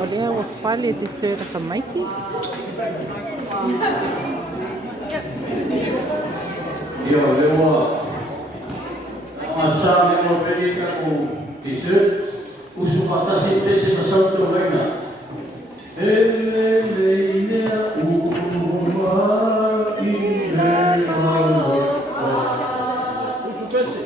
o lea ua fale te seur ka maiki. Io lewa asa lewa perita ko t-shirt usupata si pese na sauto reina leilea uma inema usupese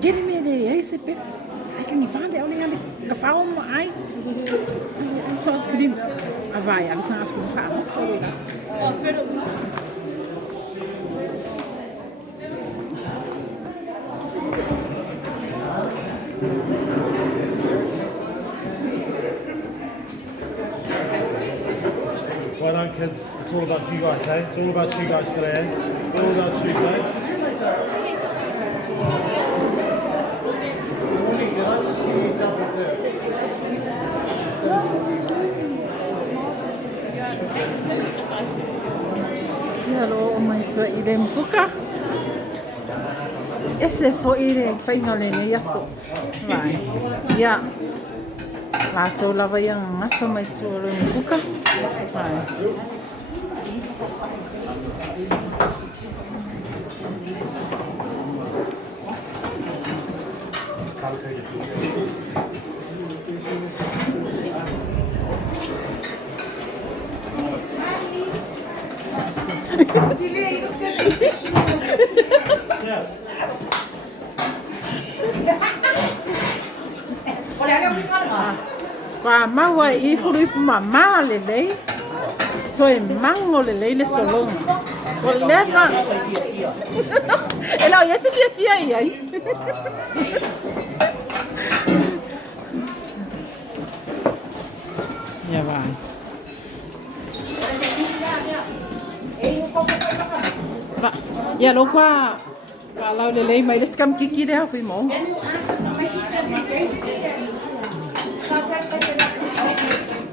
Gini me de ai se pe. Ai kan ni vande au lenga ka fao mo ai. So as kudim. Avai, abi san as kudim fao. Oh, fero. Well done, kids. It's all about you guys, eh? It's all about you guys today, eh? All about you, eh? Did I just see you double there? Hello, mai tua i le mpuka. Ese fo i le whainole ne yaso. Vai. Ia. Lātou lava ia ngata mai tua le mpuka. Vai. Kwa maua I furu I pumama le lei. So e mango le lei le solonga. O leva. E não, esse fia aí. Já vai. Ja, ook qua lauw alleen, maar dat kan ik hier heel veel man.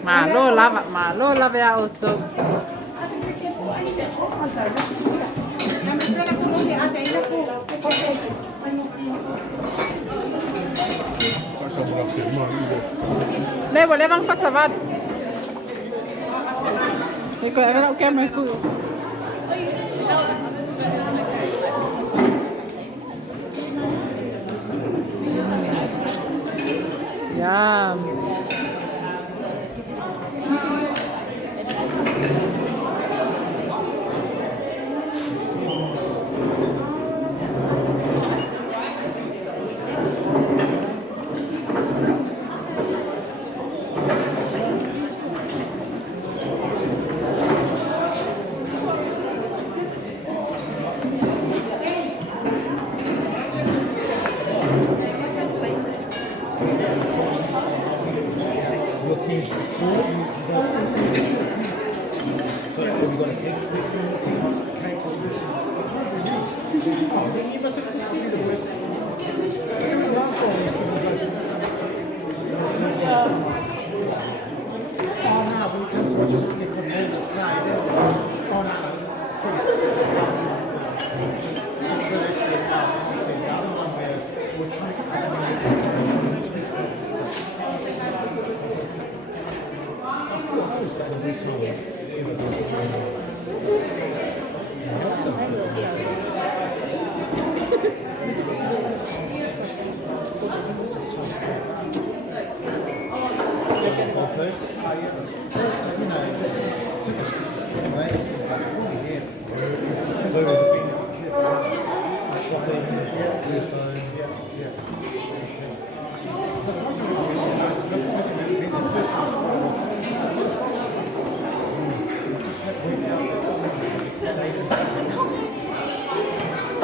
Maar Lola weer auto. Nee, volevamo passare. Ecco, era ok, ma ja.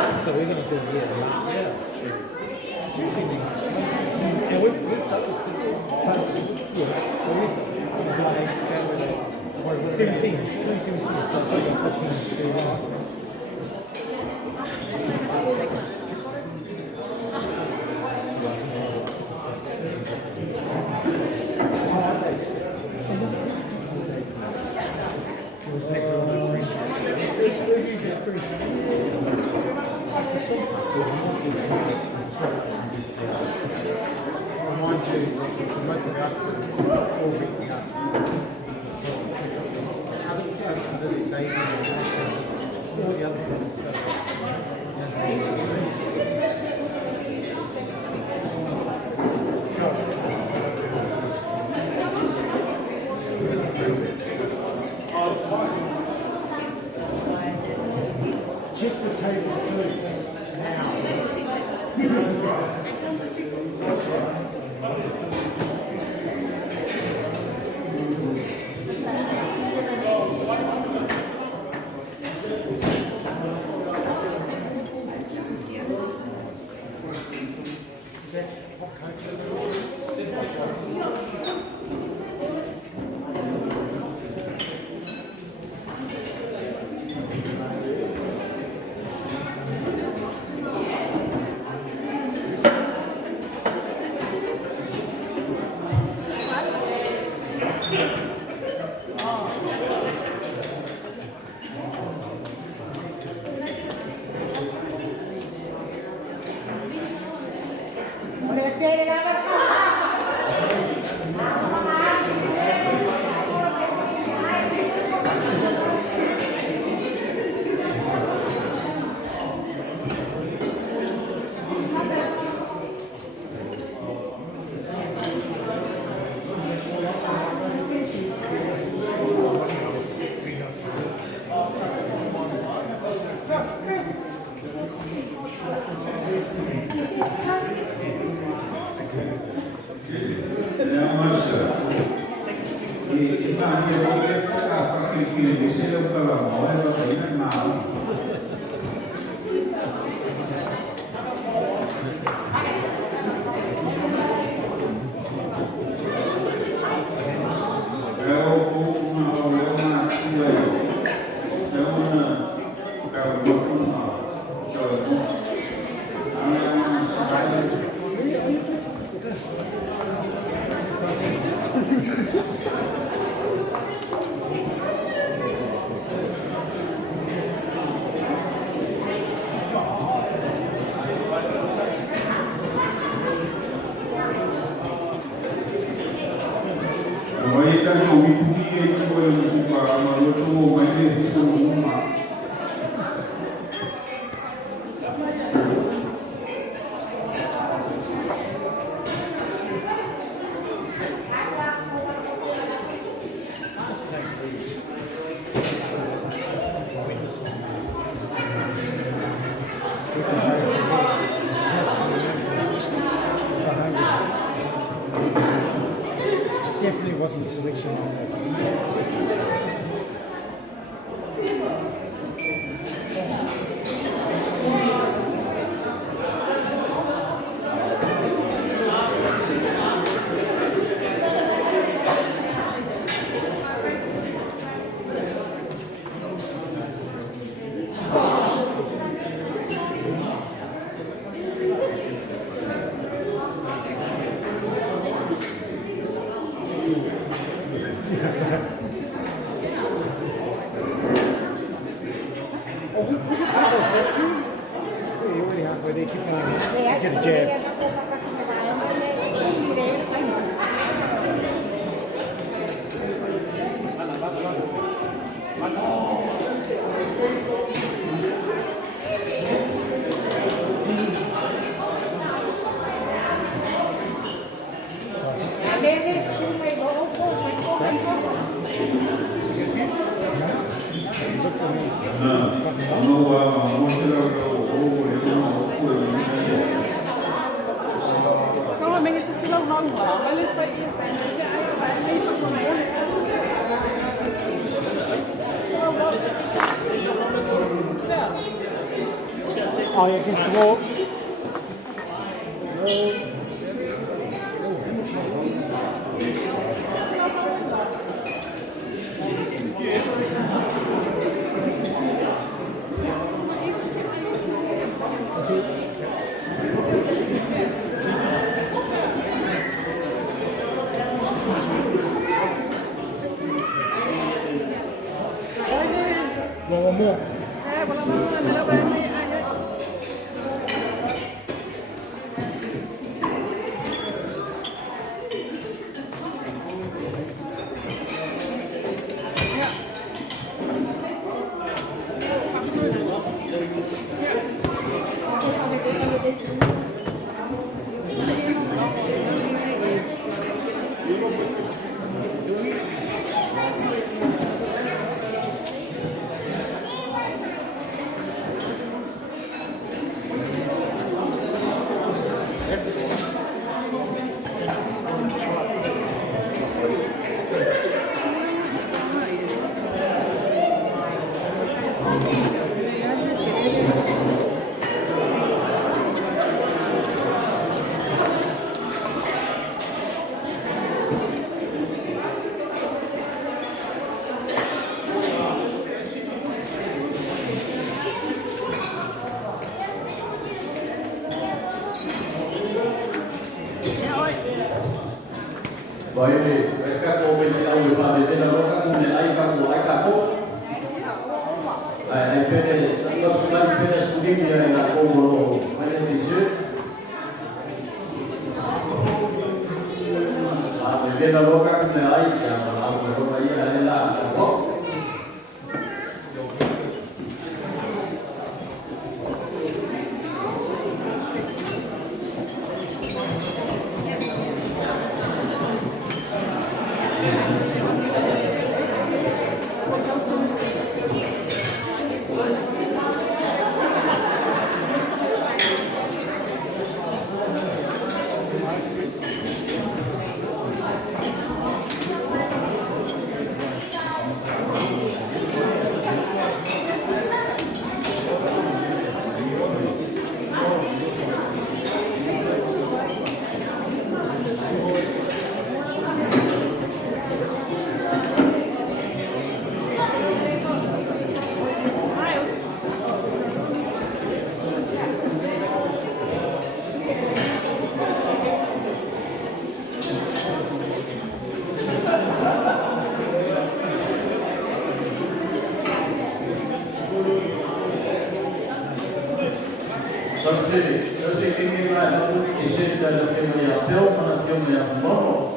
È una wasn't selection on this. You're already halfway there, keep going. Get a jab. Oh, yeah, against the wall. One more. Baik, mereka komisi awal pada dia orang punya air kamu, ai pede, tetap sekali pede studi dia nak komoro, mana tisu. Dia orang punya air yang awal orang ini adalah apa? Saya ingin mengatakan isi dalam tema yang tahu mana tema yang mau.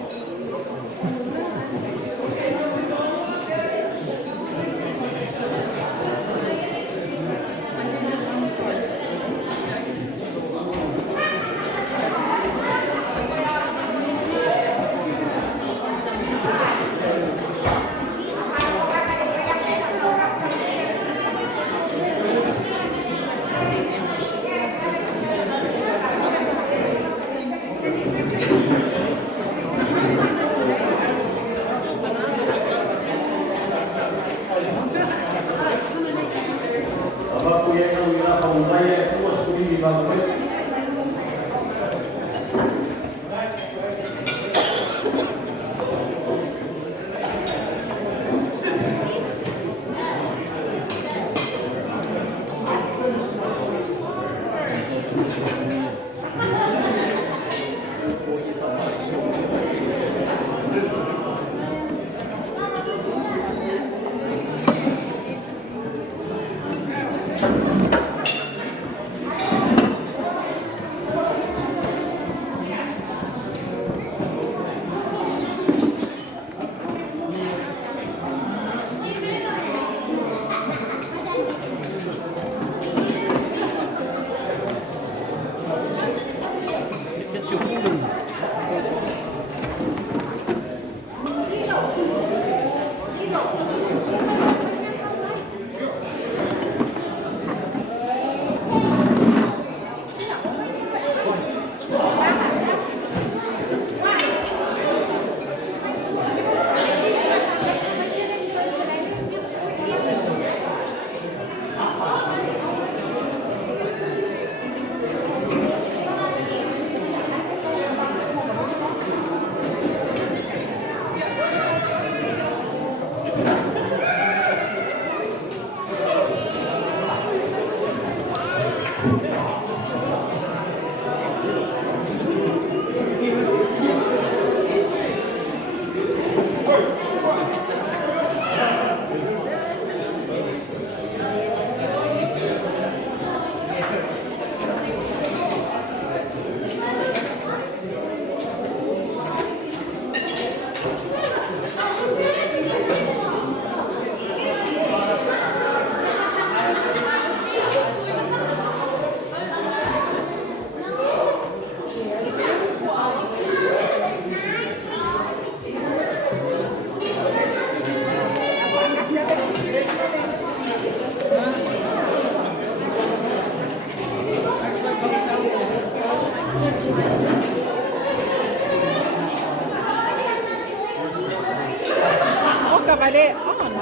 your food. Oh, cavalier. Oh,